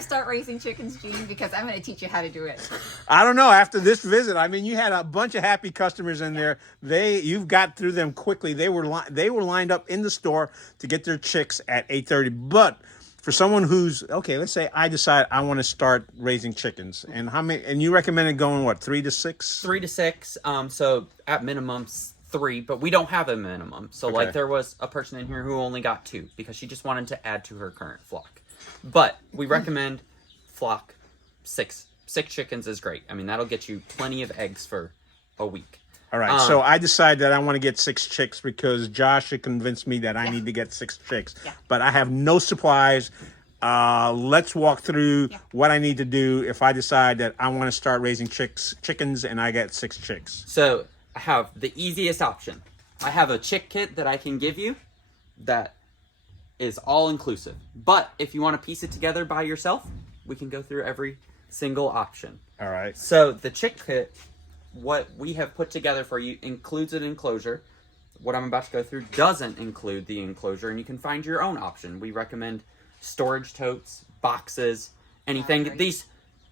to start raising chickens, Gene? Because I'm going to teach you how to do it. I don't know. After this visit, I mean, you had a bunch of happy customers in there. You've got through them quickly. They were lined up in the store to get their chicks at 8:30. But for someone who's okay, let's say I decide I want to start raising chickens, and how many? And you recommended going what, 3 to 6? 3 to 6. So at minimum 3, but we don't have a minimum. So Okay. like there was a person in here who only got 2 because she just wanted to add to her current flock. But we recommend flock 6. 6 chickens is great. I mean, that'll get you plenty of eggs for a week. All right, so I decide that I want to get 6 chicks because Josh had convinced me that I need to get 6 chicks. Yeah. But I have no supplies. Let's walk through what I need to do if I decide that I want to start raising chickens and I get 6 chicks. So I have the easiest option. I have a chick kit that I can give you that is all inclusive. But if you want to piece it together by yourself, we can go through every single option. All right. So the chick kit, what we have put together for you, includes an enclosure. What I'm about to go through doesn't include the enclosure, and you can find your own option. We recommend storage totes, boxes, anything. These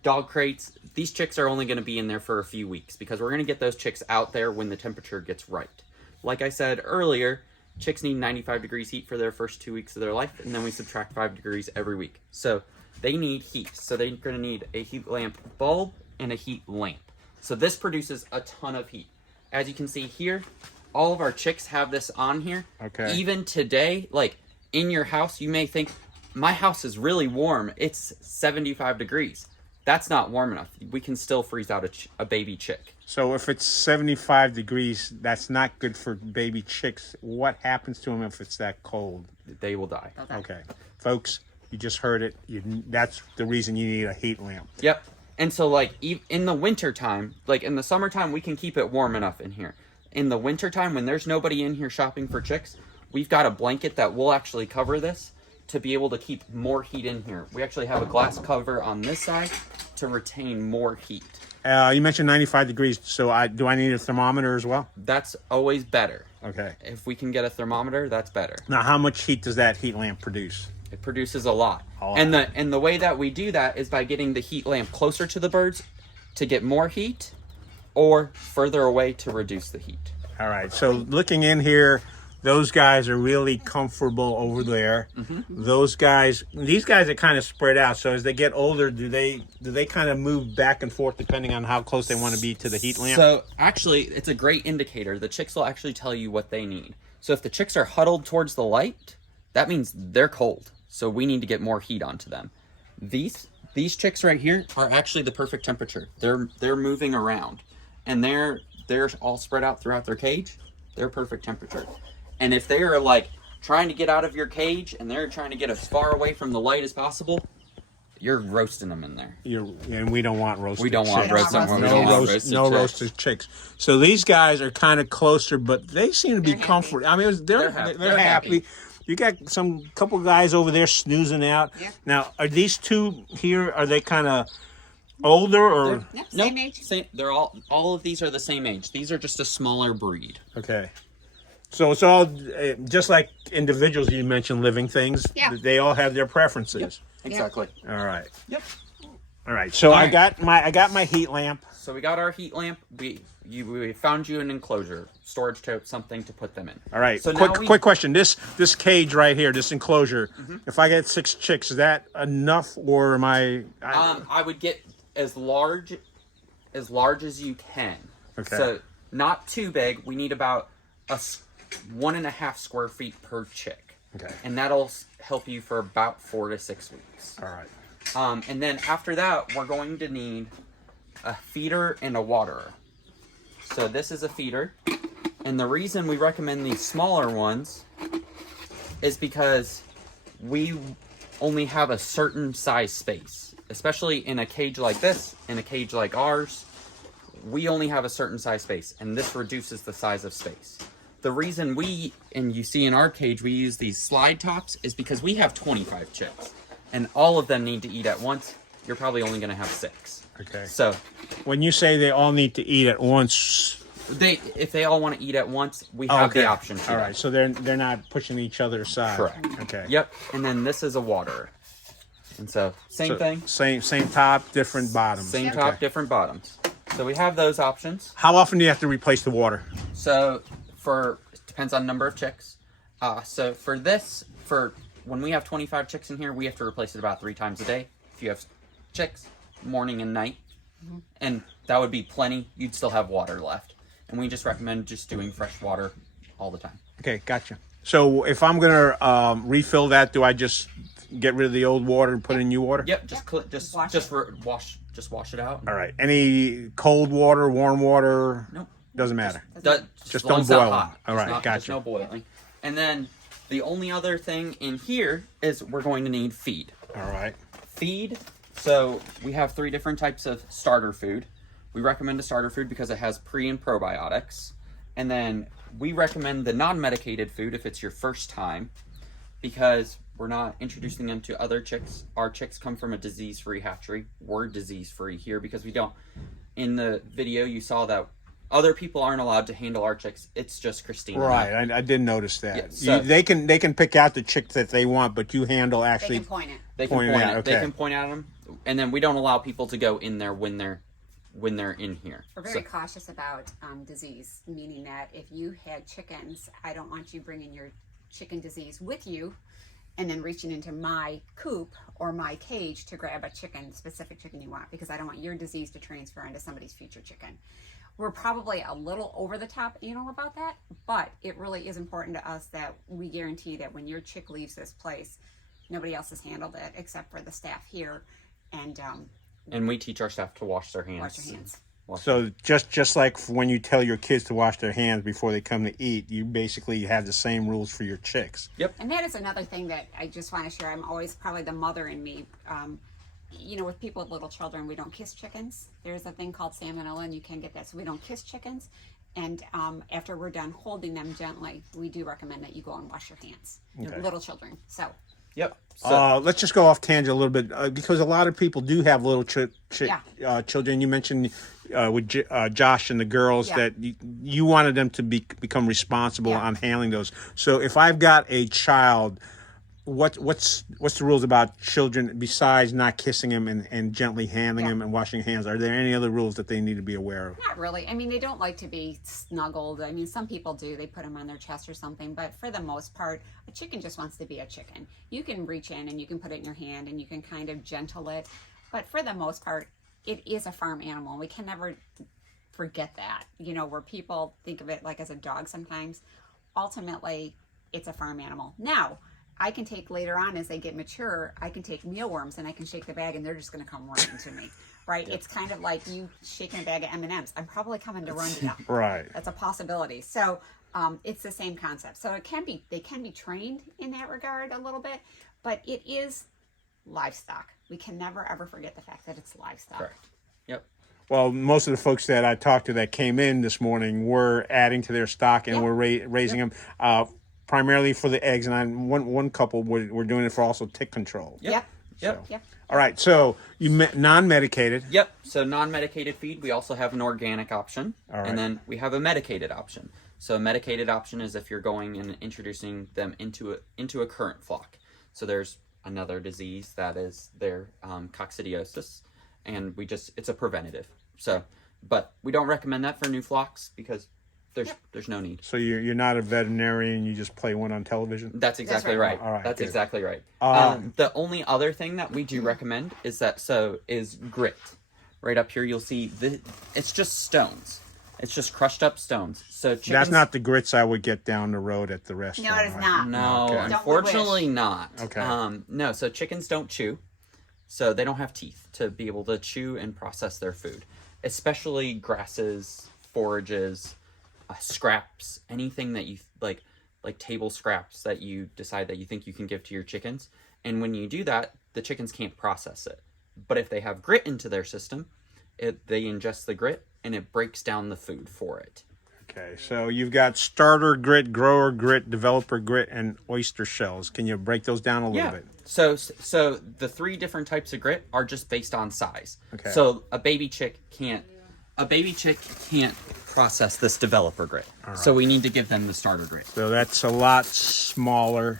dog crates, these chicks are only going to be in there for a few weeks because we're going to get those chicks out there when the temperature gets right. Like I said earlier, chicks need 95 degrees heat for their first 2 weeks of their life, and then we subtract 5 degrees every week. So they need heat. So they're going to need a heat lamp bulb and a heat lamp. So this produces a ton of heat. As you can see here, all of our chicks have this on here. Okay. Even today, like in your house, you may think, my house is really warm. It's 75 degrees. That's not warm enough. We can still freeze out a baby chick. So if it's 75 degrees, that's not good for baby chicks. What happens to them if it's that cold? They will die. Okay. Folks, you just heard it. That's the reason you need a heat lamp. Yep. And so, like, in the wintertime, like, in the summertime, we can keep it warm enough in here. In the wintertime, when there's nobody in here shopping for chicks, we've got a blanket that will actually cover this to be able to keep more heat in here. We actually have a glass cover on this side to retain more heat. You mentioned 95 degrees, so do I need a thermometer as well? That's always better. Okay. If we can get a thermometer, that's better. Now, how much heat does that heat lamp produce? It produces a lot. A lot. And the way that we do that is by getting the heat lamp closer to the birds to get more heat, or further away to reduce the heat. All right. So looking in here, those guys are really comfortable over there. Mm-hmm. These guys are kind of spread out. So as they get older, do they kind of move back and forth depending on how close they want to be to the heat lamp? So actually, it's a great indicator. The chicks will actually tell you what they need. So if the chicks are huddled towards the light, that means they're cold. So we need to get more heat onto them. These chicks right here are actually the perfect temperature. They're moving around, and they're all spread out throughout their cage. They're perfect temperature. And if they are like trying to get out of your cage and they're trying to get as far away from the light as possible, you're roasting them in there. And we don't want roasted. We don't want chicks. roasted. No roasted chicks. So these guys are kind of closer, but they seem to be comfortable. I mean, they're happy. You got couple guys over there snoozing out. Yeah. Now, are these two here? Are they kind of older or? Same age. They're all of these are the same age. These are just a smaller breed. Okay. So it's all just like individuals you mentioned, living things. Yeah. They all have their preferences. Yep. Exactly. All right. Yep. All right. So I got my heat lamp. So we got our heat lamp. We found you an enclosure, storage tote, something to put them in. All right. So quick question. This cage right here, this enclosure. If I get 6 chicks, is that enough, or am I? I would get as large as you can. Okay. So not too big. We need about 1.5 square feet per chick. Okay. And that'll help you for about 4 to 6 weeks. All right. And then after that, we're going to need a feeder and a waterer. So this is a feeder. And the reason we recommend these smaller ones is because we only have a certain size space. Especially in a cage like this, in a cage like ours, we only have a certain size space. And this reduces the size of space. The reason and you see in our cage, we use these slide tops is because we have 25 chicks. And all of them need to eat at once. You're probably only going to have 6. Okay. So when you say they all need to eat at once, if they all want to eat at once, we have the option to. All right. So they're not pushing each other aside. Correct. Okay. Yep. And then this is a waterer. And so same thing. Same top, different bottoms. Same top, different bottoms. So we have those options. How often do you have to replace the water? So it depends on number of chicks. So for when we have 25 chicks in here, we have to replace it about 3 times a day. If you have chicks, morning and night, and that would be plenty. You'd still have water left, and we just recommend just doing fresh water all the time. Okay, gotcha. So if I'm gonna refill that, do I just get rid of the old water and put in new water? Yep, just wash it out. All right. Any cold water, warm water? Nope. Doesn't matter. Just don't as long as it's not boil hot. them. All right, Just gotcha. no boiling. And then the only other thing in here is we're going to need feed. All right. Feed. So we have 3 different types of starter food. We recommend a starter food because it has pre and probiotics. And then we recommend the non-medicated food if it's your first time, because we're not introducing them to other chicks. Our chicks come from a disease-free hatchery. We're disease-free here because we don't. In the video, you saw that other people aren't allowed to handle our chicks. It's just Christina. Right, I did notice that. Yeah, so they can pick out the chick that they want, but you handle They actually. can point it. They can Point it point out, it. okay. They can point at them, and then we don't allow people to go in there when they're in here. We're very cautious about disease, meaning that if you had chickens, I don't want you bringing your chicken disease with you and then reaching into my coop or my cage to grab a specific chicken you want, because I don't want your disease to transfer into somebody's future chicken. We're probably a little over the top anal about that, but it really is important to us that we guarantee that when your chick leaves this place, nobody else has handled it except for the staff here, and we teach our staff to wash their hands. wash your hands. So just like when you tell your kids to wash their hands before they come to eat, you basically have the same rules for your chicks. Yep. And that is another thing that I just want to share. I'm always probably the mother in me. With people with little children, we don't kiss chickens. There's a thing called salmonella, and you can get that. So we don't kiss chickens. And after we're done holding them gently, we do recommend that you go and wash your hands. Okay. Little children. So. Yep. So, Let's just go off tangent a little bit because a lot of people do have little children. You mentioned with Josh and the girls that you wanted them to become responsible on handling those. So if I've got a child, what's the rules about children besides not kissing him and gently handling him and washing hands? Are there any other rules that they need to be aware of? Not really. I mean, they don't like to be snuggled. I mean, some people do. They put them on their chest or something. But for the most part, a chicken just wants to be a chicken. You can reach in and you can put it in your hand and you can kind of gentle it. But for the most part, it is a farm animal. We can never forget that. Where people think of it like as a dog sometimes. Ultimately, it's a farm animal. Now, I can take later on as they get mature, I can take mealworms and I can shake the bag and they're just going to come running to me, right? Yep. It's kind of like you shaking a bag of M&Ms. I'm probably coming to run you. Right. That's a possibility. So it's the same concept. So they can be trained in that regard a little bit, but it is livestock. We can never ever forget the fact that it's livestock. correct. Yep. Well, most of the folks that I talked to that came in this morning were adding to their stock and were raising them. Primarily for the eggs, and one couple were doing it for also tick control. Yep. All right, so you non-medicated. Yep. So non-medicated feed. We also have an organic option, All right. and then we have a medicated option. So a medicated option is if you're going and introducing them into a current flock. So there's another disease that is their coccidiosis, and it's a preventative. So, but we don't recommend that for new flocks because there's no need. So you're not a veterinarian, you just play one on television? That's exactly right. All right, That's good. exactly right. The only other thing that we do recommend is grit. Right up here, you'll see it's just stones. It's just crushed up stones. So chickens, That's not the grits I would get down the road at the restaurant. No, it is right? not. No, Okay. unfortunately not. Okay. No, so chickens don't chew. So they don't have teeth to be able to chew and process their food. Especially grasses, forages, scraps, anything that you like table scraps that you decide that you think you can give to your chickens. And when you do that, the chickens can't process it. But if they have grit into their system, they ingest the grit and it breaks down the food for it. Okay, so you've got starter grit, grower grit, developer grit, and oyster shells. Can you break those down a little bit? So the 3 different types of grit are just based on size. Okay. So a baby chick can't process this developer grit. Right. So we need to give them the starter grit. So that's a lot smaller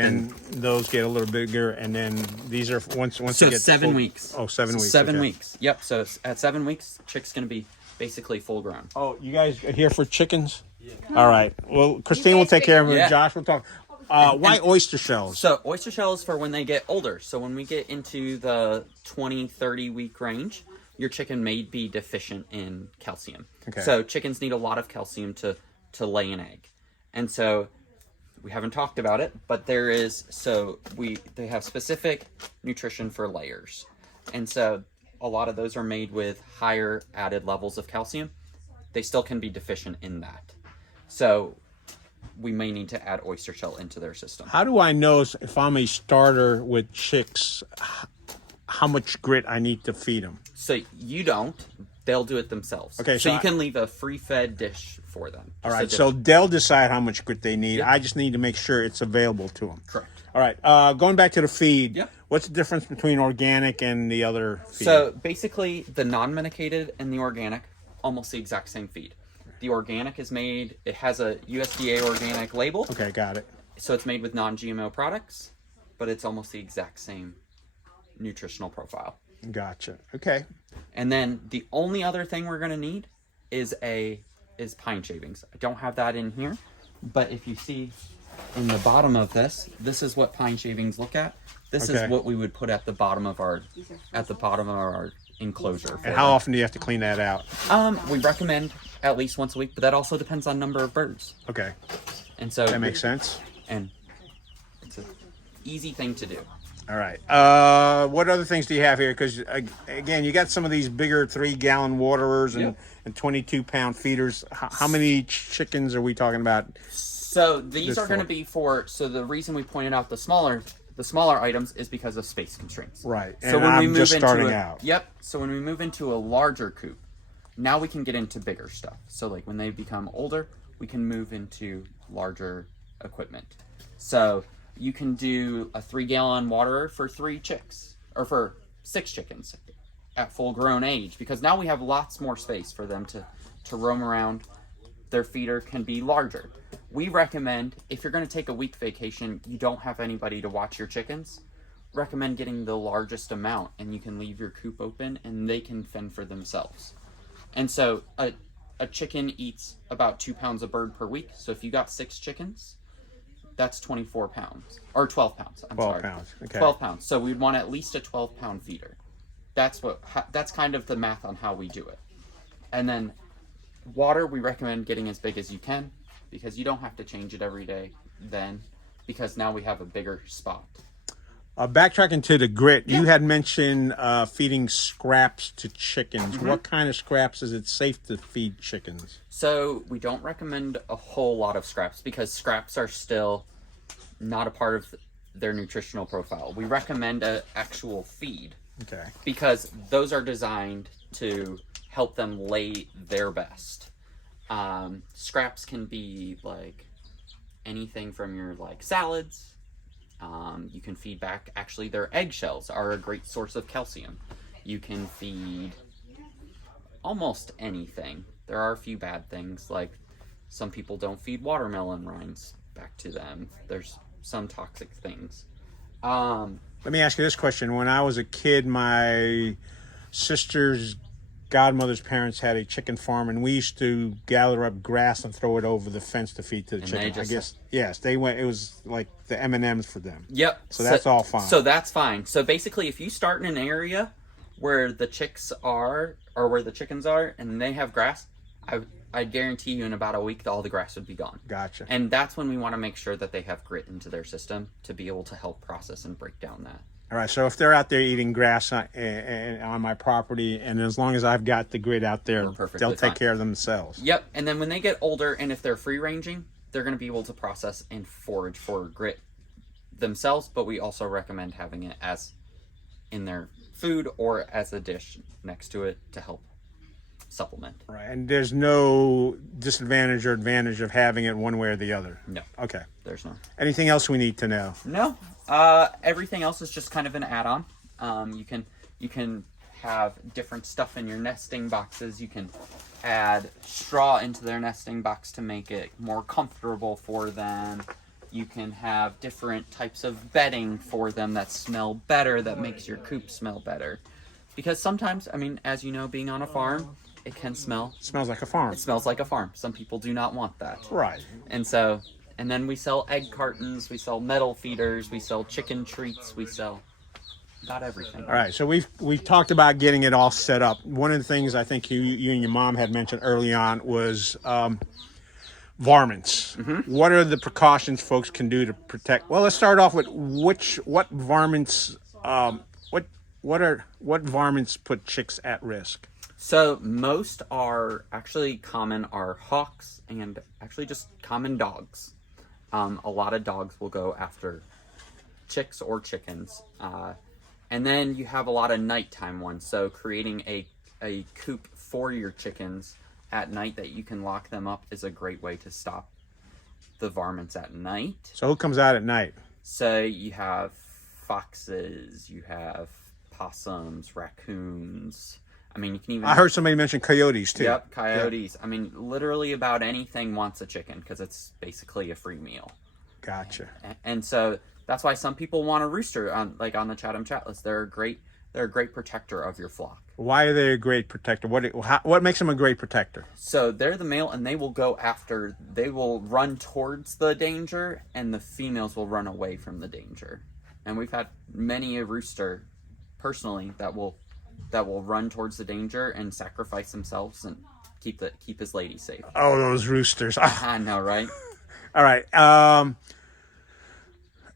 Then those get a little bigger, and then these are once So they get 7 full- weeks. Oh, 7 weeks. 7 okay. weeks. Yep. So at 7 weeks, chick's going to be basically full grown. Oh, you guys are here for chickens? Yeah. All right. Well, Christine will guys take care of it. Yeah. Josh will talk. Why oyster shells? So oyster shells for when they get older. So when we get into the 20, 30 week range, your chicken may be deficient in calcium. Okay. So chickens need a lot of calcium to lay an egg. And so we haven't talked about it, but they have specific nutrition for layers. And so a lot of those are made with higher added levels of calcium. They still can be deficient in that. So we may need to add oyster shell into their system. How do I know if I'm a starter with chicks, how much grit I need to feed them? So you don't. They'll do it themselves. Okay, So so you can leave a free-fed dish for them. All Just a right, dish. so they'll decide how much grit they need. Yep. I just need to make sure it's available to them. Correct. All right, going back to the feed. Yep. What's the difference between organic and the other feed? So basically, the non-medicated and the organic, almost the exact same feed. The organic is made, it has a USDA organic label. Okay, got it. So it's made with non-GMO products, but it's almost the exact same nutritional profile. Gotcha. Okay. And then the only other thing we're going to need is pine shavings. I don't have that in here, but if you see in the bottom of this is what pine shavings look at. This Okay. is what we would put at the bottom of our enclosure. And how often do you have to clean that out? We recommend at least once a week, but that also depends on number of birds. Okay, And so that makes sense. And it's an easy thing to do. All right. What other things do you have here? Because again, you got some of these bigger 3-gallon waterers and, Yep. and 22-pound feeders. How many chickens are we talking about? So these This are going to for- be so the reason we pointed out the smaller items is because of space constraints. Right. So And when we I'm move just into starting out. Yep. So when we move into a larger coop, now we can get into bigger stuff. So like when they become older, we can move into larger equipment. So you can do a 3-gallon waterer for 3 chicks or for 6 chickens at full grown age, because now we have lots more space for them to roam around. Their feeder can be larger. We recommend, if you're going to take a week vacation, you don't have anybody to watch your chickens, recommend getting the largest amount, and you can leave your coop open and they can fend for themselves. And so a chicken eats about 2 pounds of bird per week. So if you got 6 chickens, that's 24 pounds or 12 pounds. I'm 12 sorry. pounds. Okay. 12 pounds. So we'd want at least a 12-pound feeder. That's kind of the math on how we do it. And then water, we recommend getting as big as you can, because you don't have to change it every day then, because now we have a bigger spot. Backtracking to the grit, you had mentioned feeding scraps to chickens. Mm-hmm. What kind of scraps is it safe to feed chickens? So we don't recommend a whole lot of scraps, because scraps are still not a part of their nutritional profile. We recommend an actual feed, Okay. because those are designed to help them lay their best. Scraps can be like anything from your salads. You can feed back, actually their eggshells are a great source of calcium. You can feed almost anything. There are a few bad things, like some people don't feed watermelon rinds back to them. There's some toxic things. Let me ask you this question. When I was a kid, my sister's godmother's parents had a chicken farm, and we used to gather up grass and throw it over the fence to feed to the And chicken. they just- I guess, yes, they went. It was like the M&Ms for them. Yep. So that's all fine. So that's fine. So basically, if you start in an area where the chicks are, or where the chickens are, and they have grass, I guarantee you in about a week, all the grass would be gone. Gotcha. And that's when we want to make sure that they have grit into their system to be able to help process and break down that. All right, so if they're out there eating grass on my property, and as long as I've got the grit out there, We're perfectly they'll take fine. care of themselves. Yep. And then when they get older, and if they're free ranging, they're going to be able to process and forage for grit themselves. But we also recommend having it as in their food or as a dish next to it to help supplement. Right, and there's no disadvantage or advantage of having it one way or the other. No, Okay. there's no. Anything else we need to know? No. Everything else is just kind of an add-on. You can have different stuff in your nesting boxes. You can add straw into their nesting box to make it more comfortable for them. You can have different types of bedding for them that smell better, that makes your coop smell better. Because sometimes, I mean, as you know, being on a farm, it can smell. It smells like a farm. It smells like a farm. Some people do not want that. Right. And so, and then we sell egg cartons, we sell metal feeders, we sell chicken treats, we sell about everything. All right, so we've talked about getting it all set up. One of the things I think you and your mom had mentioned early on was varmints. What are the precautions folks can do to protect? Well, let's start off with what varmints what varmints put chicks at risk? So most are actually common are hawks and actually just common dogs. A lot of dogs will go after chicks or chickens. And then you have a lot of nighttime ones. So creating a coop for your chickens at night that you can lock them up is a great way to stop the varmints at night. So who comes out at night? So you have foxes, you have possums, raccoons. I mean, you can even... I heard somebody mention coyotes too. Yep, coyotes. Yeah. I mean, literally about anything wants a chicken because it's basically a free meal. Gotcha. And so that's why some people want a rooster on the Chatham Chat list. They're a great protector of your flock. Why are they a great protector? What makes them a great protector? So they're the male, and they will run towards the danger, and the females will run away from the danger. And we've had many a rooster, personally, that will run towards the danger and sacrifice themselves and keep his lady safe. Oh, those roosters! I know, right? All right.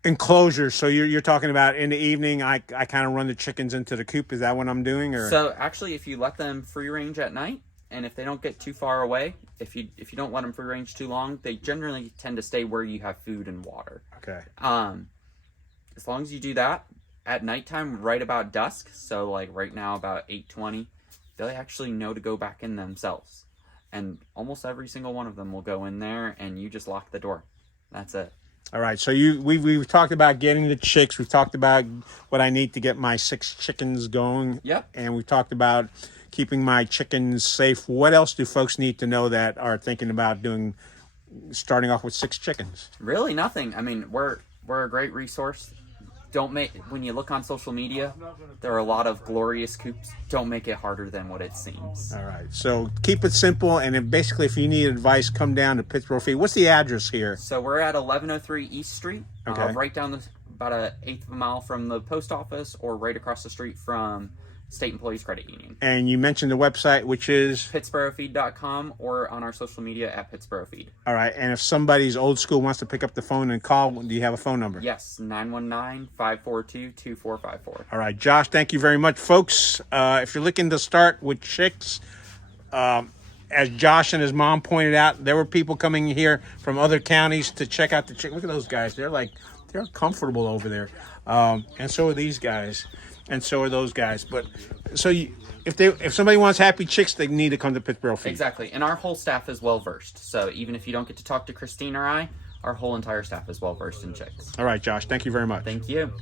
Enclosure. So you're talking about in the evening, I kind of run the chickens into the coop. Is that what I'm doing? Or so actually, if you let them free range at night, and if they don't get too far away, if you don't let them free range too long, they generally tend to stay where you have food and water. Okay. As long as you do that at nighttime, right about dusk. So like right now, about 8:20, they actually know to go back in themselves, and almost every single one of them will go in there, and you just lock the door. That's it. All right, so we've talked about getting the chicks. We've talked about what I need to get my 6 chickens going. Yep. And we've talked about keeping my chickens safe. What else do folks need to know that are thinking about starting off with 6 chickens? Really nothing. I mean, we're a great resource. When you look on social media, there are a lot of glorious coops. Don't make it harder than what it seems. All right, so keep it simple, and then basically if you need advice, come down to Pittsboro Feed. What's the address here? So we're at 1103 East Street, Okay. right down about an eighth of a mile from the post office, or right across the street from State Employees Credit Union. And you mentioned the website, which is? PittsboroFeed.com, or on our social media at Pittsboro Feed. All right, and if somebody's old school wants to pick up the phone and call, do you have a phone number? Yes, 919-542-2454. All right, Josh, thank you very much. Folks, if you're looking to start with chicks, as Josh and his mom pointed out, there were people coming here from other counties to check out the chicks. Look at those guys. They're comfortable over there. And so are these guys. And so are those guys. But so if somebody wants happy chicks, they need to come to Pittsboro Feed. Exactly. And our whole staff is well versed. So even if you don't get to talk to Christine or I, our whole entire staff is well versed in chicks. All right, Josh, thank you very much. Thank you.